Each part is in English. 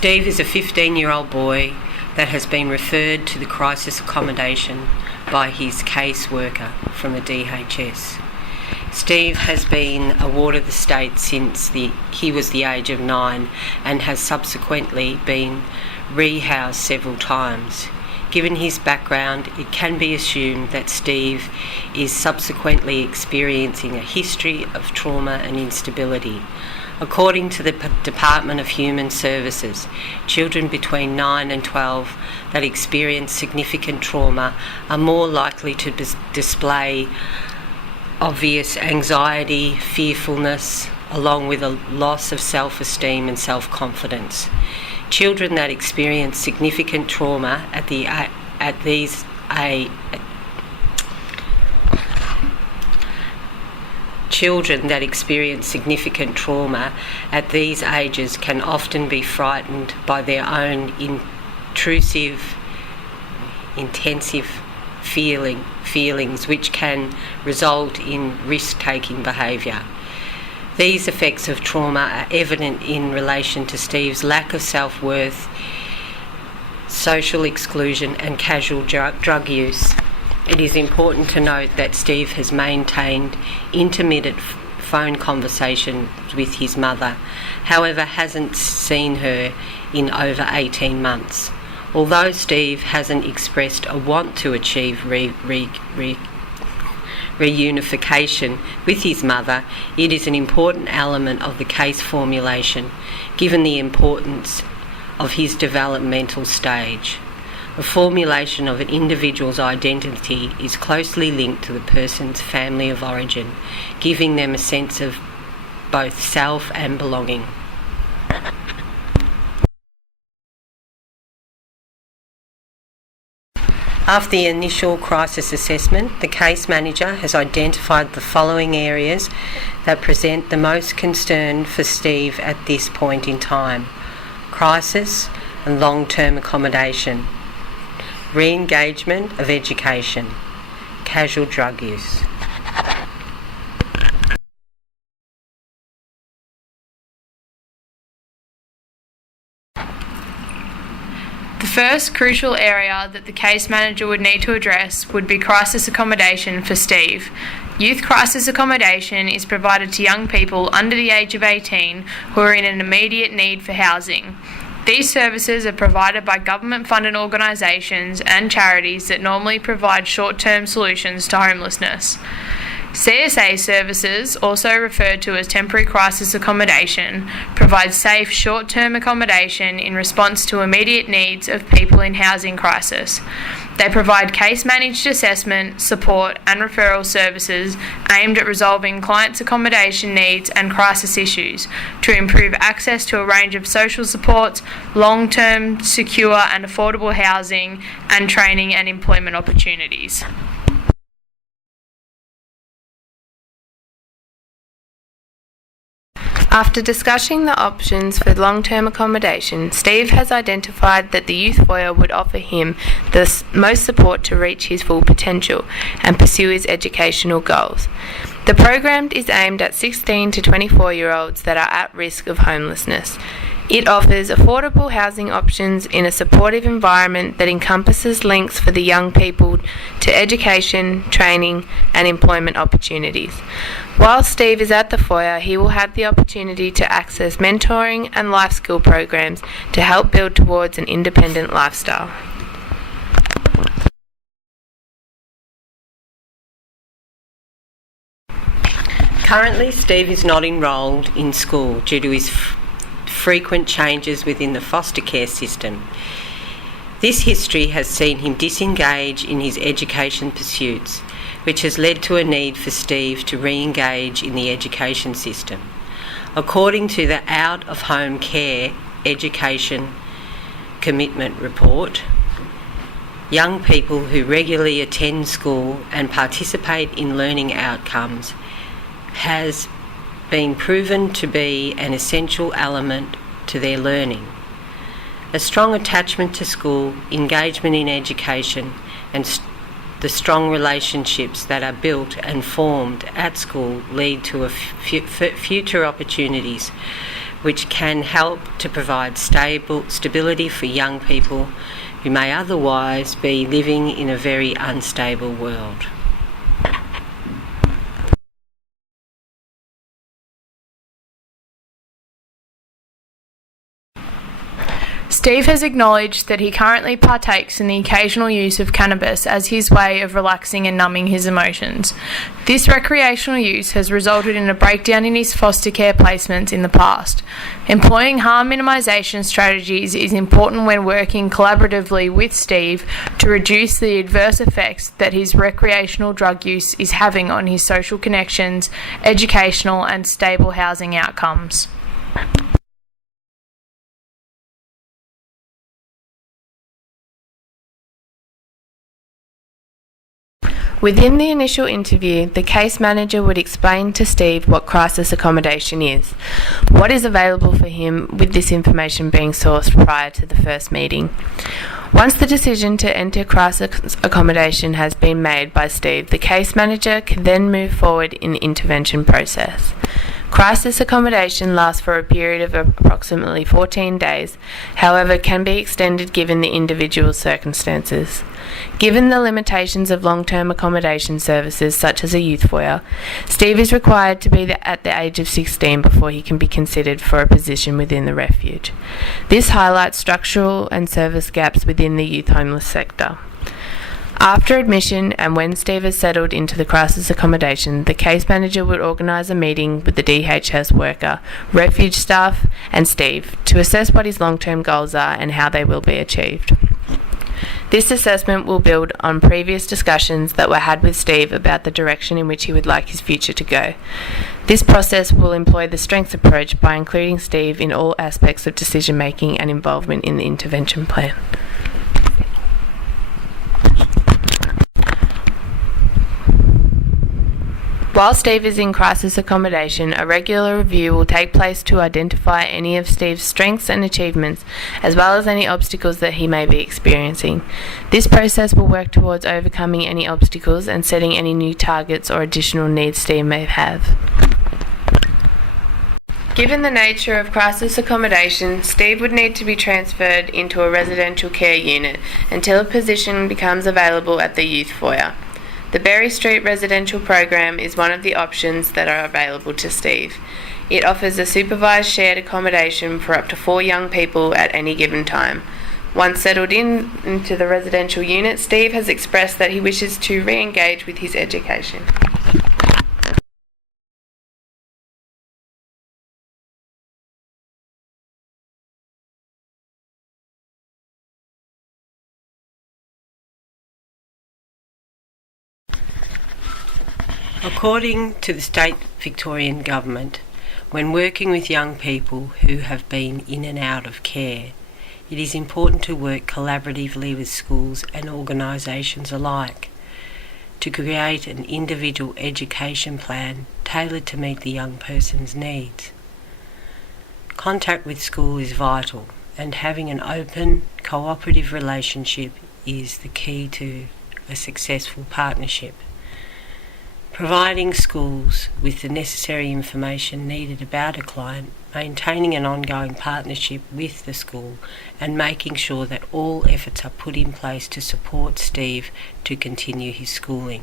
Steve is a 15-year-old boy that has been referred to the crisis accommodation by his caseworker from the DHS. Steve has been a ward of the state since he was the age of 9 and has subsequently been rehoused several times. Given his background, it can be assumed that Steve is subsequently experiencing a history of trauma and instability. According to the Department of Human Services, children between 9 and 12 that experience significant trauma are more likely to display obvious anxiety, fearfulness, along with a loss of self-esteem and self-confidence. Children that experience significant trauma at these ages can often be frightened by their own intrusive, intensive feelings which can result in risk-taking behaviour. These effects of trauma are evident in relation to Steve's lack of self-worth, social exclusion and casual drug use. It is important to note that Steve has maintained intermittent phone conversations with his mother, however hasn't seen her in over 18 months. Although Steve hasn't expressed a want to achieve reunification with his mother, it is an important element of the case formulation, given the importance of his developmental stage. The formulation of an individual's identity is closely linked to the person's family of origin, giving them a sense of both self and belonging. After the initial crisis assessment, the case manager has identified the following areas that present the most concern for Steve at this point in time: crisis and long-term accommodation, re-engagement of education, casual drug use. The first crucial area that the case manager would need to address would be crisis accommodation for Steve. Youth crisis accommodation is provided to young people under the age of 18 who are in an immediate need for housing. These services are provided by government-funded organisations and charities that normally provide short-term solutions to homelessness. CSA services, also referred to as temporary crisis accommodation, provide safe short-term accommodation in response to immediate needs of people in housing crisis. They provide case-managed assessment, support and referral services aimed at resolving clients' accommodation needs and crisis issues to improve access to a range of social supports, long-term, secure and affordable housing, and training and employment opportunities. After discussing the options for long-term accommodation, Steve has identified that the youth foyer would offer him the most support to reach his full potential and pursue his educational goals. The program is aimed at 16 to 24-year-olds that are at risk of homelessness. It offers affordable housing options in a supportive environment that encompasses links for the young people to education, training and employment opportunities. While Steve is at the foyer, he will have the opportunity to access mentoring and life skill programs to help build towards an independent lifestyle. Currently, Steve is not enrolled in school due to his frequent changes within the foster care system. This history has seen him disengage in his education pursuits, which has led to a need for Steve to re-engage in the education system. According to the Out of Home Care Education Commitment Report, young people who regularly attend school and participate in learning outcomes has been proven to be an essential element to their learning. A strong attachment to school, engagement in education, and the strong relationships that are built and formed at school lead to future opportunities which can help to provide stability for young people who may otherwise be living in a very unstable world. Steve has acknowledged that he currently partakes in the occasional use of cannabis as his way of relaxing and numbing his emotions. This recreational use has resulted in a breakdown in his foster care placements in the past. Employing harm minimisation strategies is important when working collaboratively with Steve to reduce the adverse effects that his recreational drug use is having on his social connections, educational and stable housing outcomes. Within the initial interview, the case manager would explain to Steve what crisis accommodation is, what is available for him with this information being sourced prior to the first meeting. Once the decision to enter crisis accommodation has been made by Steve, the case manager can then move forward in the intervention process. Crisis accommodation lasts for a period of approximately 14 days, however can be extended given the individual circumstances. Given the limitations of long-term accommodation services such as a youth foyer, Steve is required to be at the age of 16 before he can be considered for a position within the refuge. This highlights structural and service gaps within the youth homeless sector. After admission and when Steve has settled into the crisis accommodation, the case manager would organise a meeting with the DHS worker, refuge staff and Steve to assess what his long-term goals are and how they will be achieved. This assessment will build on previous discussions that were had with Steve about the direction in which he would like his future to go. This process will employ the strengths approach by including Steve in all aspects of decision making and involvement in the intervention plan. While Steve is in crisis accommodation, a regular review will take place to identify any of Steve's strengths and achievements, as well as any obstacles that he may be experiencing. This process will work towards overcoming any obstacles and setting any new targets or additional needs Steve may have. Given the nature of crisis accommodation, Steve would need to be transferred into a residential care unit until a position becomes available at the youth foyer. The Berry Street residential program is one of the options that are available to Steve. It offers a supervised shared accommodation for up to 4 young people at any given time. Once settled into the residential unit, Steve has expressed that he wishes to re-engage with his education. According to the State Victorian Government, when working with young people who have been in and out of care, it is important to work collaboratively with schools and organisations alike to create an individual education plan tailored to meet the young person's needs. Contact with school is vital, and having an open, cooperative relationship is the key to a successful partnership. Providing schools with the necessary information needed about a client, maintaining an ongoing partnership with the school, and making sure that all efforts are put in place to support Steve to continue his schooling.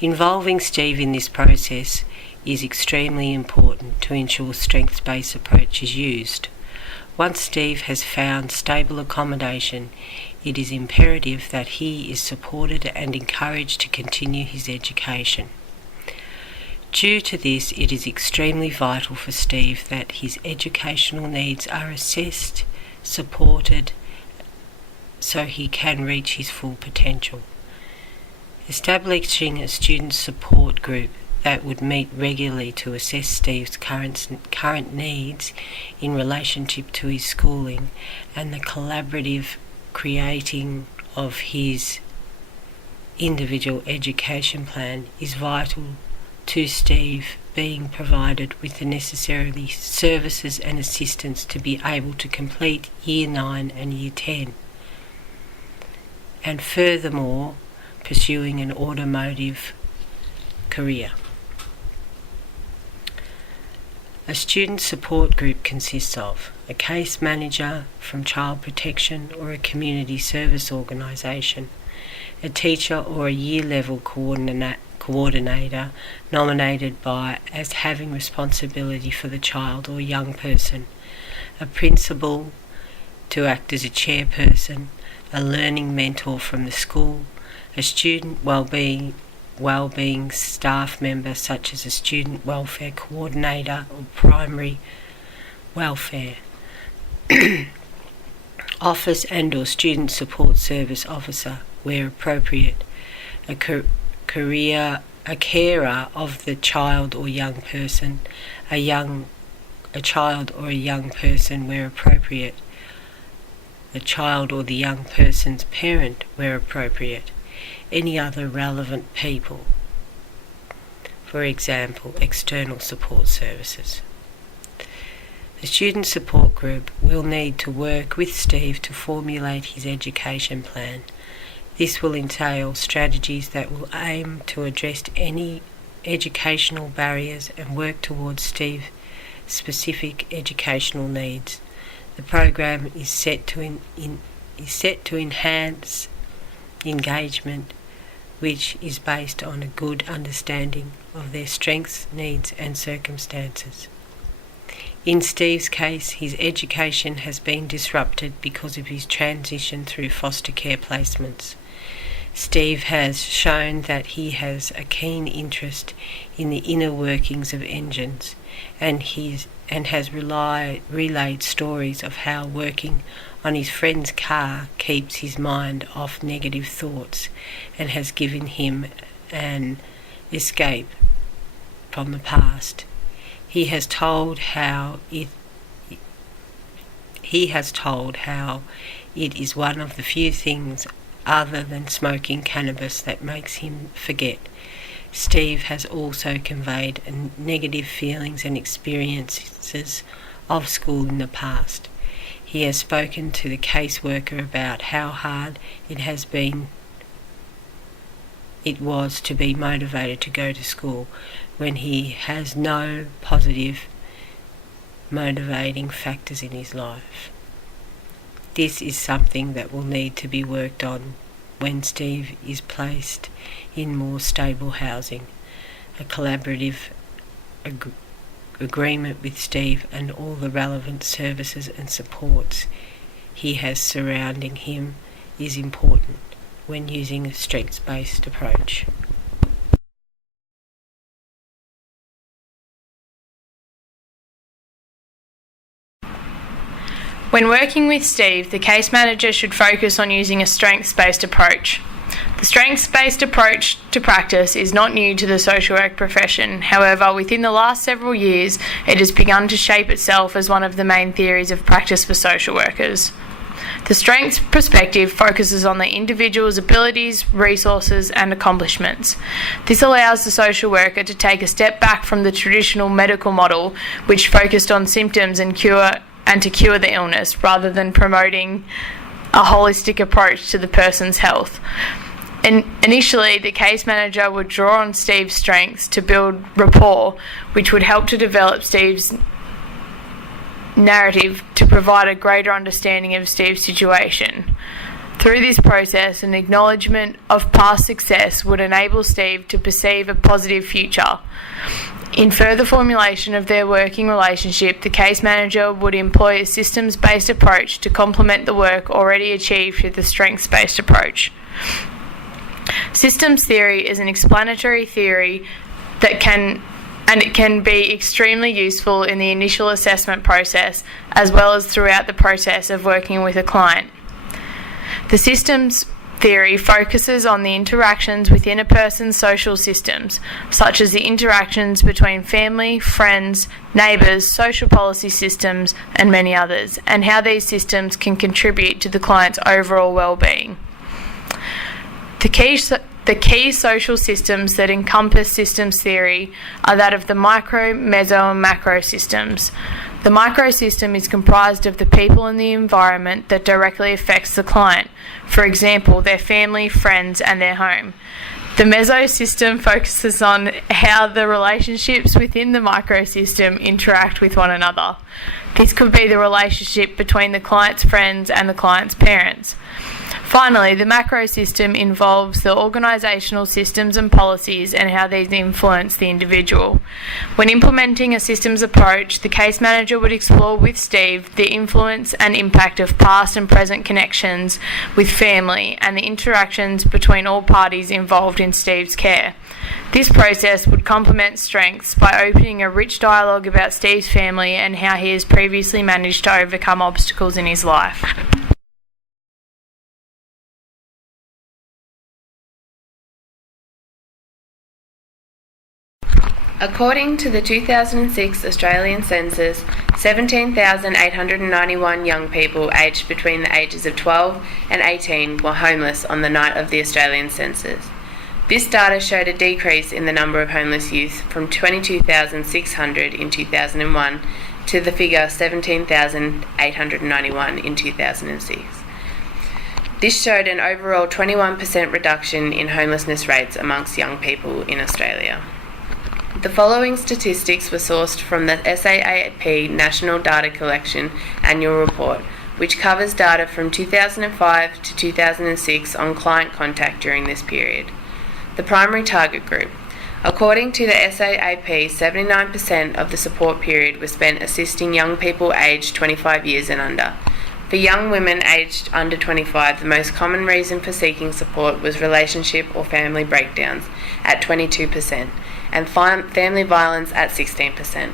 Involving Steve in this process is extremely important to ensure strengths-based approach is used. Once Steve has found stable accommodation, it is imperative that he is supported and encouraged to continue his education. Due to this, it is extremely vital for Steve that his educational needs are assessed, supported, so he can reach his full potential. Establishing a student support group that would meet regularly to assess Steve's current needs in relationship to his schooling and the collaborative creating of his individual education plan is vital to Steve being provided with the necessary services and assistance to be able to complete Year 9 and Year 10. And furthermore, pursuing an automotive career. A student support group consists of a case manager from Child Protection or a community service organisation, a teacher or a year level coordinator nominated by as having responsibility for the child or young person, a principal to act as a chairperson, a learning mentor from the school, a student wellbeing staff member such as a student welfare coordinator or primary welfare, office and or student support service officer where appropriate, a carer of the child or young person, a child or a young person where appropriate, the child or the young person's parent where appropriate, any other relevant people, for example, external support services. The student support group will need to work with Steve to formulate his education plan. This will entail strategies that will aim to address any educational barriers and work towards Steve's specific educational needs. The program is set to enhance engagement, which is based on a good understanding of their strengths, needs and circumstances. In Steve's case, his education has been disrupted because of his transition through foster care placements. Steve has shown that he has a keen interest in the inner workings of engines and has relayed stories of how working on his friend's car keeps his mind off negative thoughts and has given him an escape from the past. He has told how it is one of the few things other than smoking cannabis that makes him forget. Steve has also conveyed negative feelings and experiences of school in the past. He has spoken to the caseworker about how hard it was to be motivated to go to school when he has no positive motivating factors in his life. This is something that will need to be worked on when Steve is placed in more stable housing. A collaborative agreement with Steve and all the relevant services and supports he has surrounding him is important when using a strengths-based approach. When working with Steve, the case manager should focus on using a strengths-based approach. The strengths-based approach to practice is not new to the social work profession. However, within the last several years, it has begun to shape itself as one of the main theories of practice for social workers. The strengths perspective focuses on the individual's abilities, resources and accomplishments. This allows the social worker to take a step back from the traditional medical model, which focused on symptoms and to cure the illness, rather than promoting a holistic approach to the person's health. And initially, the case manager would draw on Steve's strengths to build rapport, which would help to develop Steve's narrative to provide a greater understanding of Steve's situation. Through this process, an acknowledgement of past success would enable Steve to perceive a positive future. In further formulation of their working relationship, the case manager would employ a systems-based approach to complement the work already achieved through the strengths-based approach. Systems theory is an explanatory theory that can be extremely useful in the initial assessment process as well as throughout the process of working with a client. The systems theory focuses on the interactions within a person's social systems, such as the interactions between family, friends, neighbours, social policy systems, and many others, and how these systems can contribute to the client's overall well-being. The key social systems that encompass systems theory are that of the micro, meso, and macro systems. The micro system is comprised of the people in the environment that directly affects the client, for example, their family, friends, and their home. The mesosystem focuses on how the relationships within the microsystem interact with one another. This could be the relationship between the client's friends and the client's parents. Finally, the macrosystem involves the organisational systems and policies and how these influence the individual. When implementing a systems approach, the case manager would explore with Steve the influence and impact of past and present connections with family and the interactions between all parties involved in Steve's care. This process would complement strengths by opening a rich dialogue about Steve's family and how he has previously managed to overcome obstacles in his life. According to the 2006 Australian census, 17,891 young people aged between the ages of 12 and 18 were homeless on the night of the Australian census. This data showed a decrease in the number of homeless youth from 22,600 in 2001 to the figure 17,891 in 2006. This showed an overall 21% reduction in homelessness rates amongst young people in Australia. The following statistics were sourced from the SAAP National Data Collection Annual Report, which covers data from 2005 to 2006 on client contact during this period. The primary target group. According to the SAAP, 79% of the support period was spent assisting young people aged 25 years and under. For young women aged under 25, the most common reason for seeking support was relationship or family breakdowns at 22%. And family violence at 16%.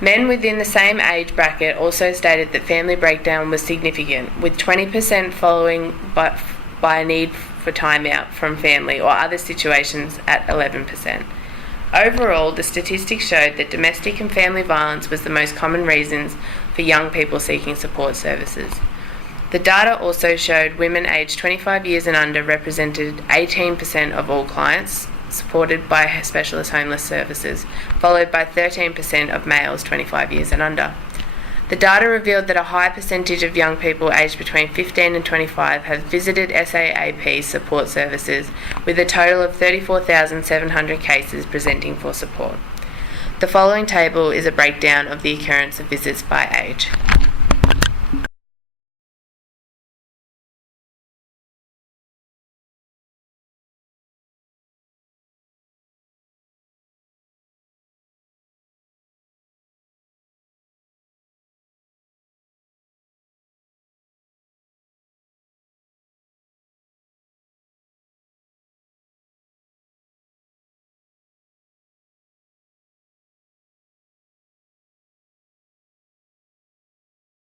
Men within the same age bracket also stated that family breakdown was significant, with 20% following by a need for time out from family or other situations at 11%. Overall, the statistics showed that domestic and family violence was the most common reasons for young people seeking support services. The data also showed women aged 25 years and under represented 18% of all clients supported by specialist homeless services, followed by 13% of males 25 years and under. The data revealed that a high percentage of young people aged between 15 and 25 have visited SAAP support services, with a total of 34,700 cases presenting for support. The following table is a breakdown of the occurrence of visits by age.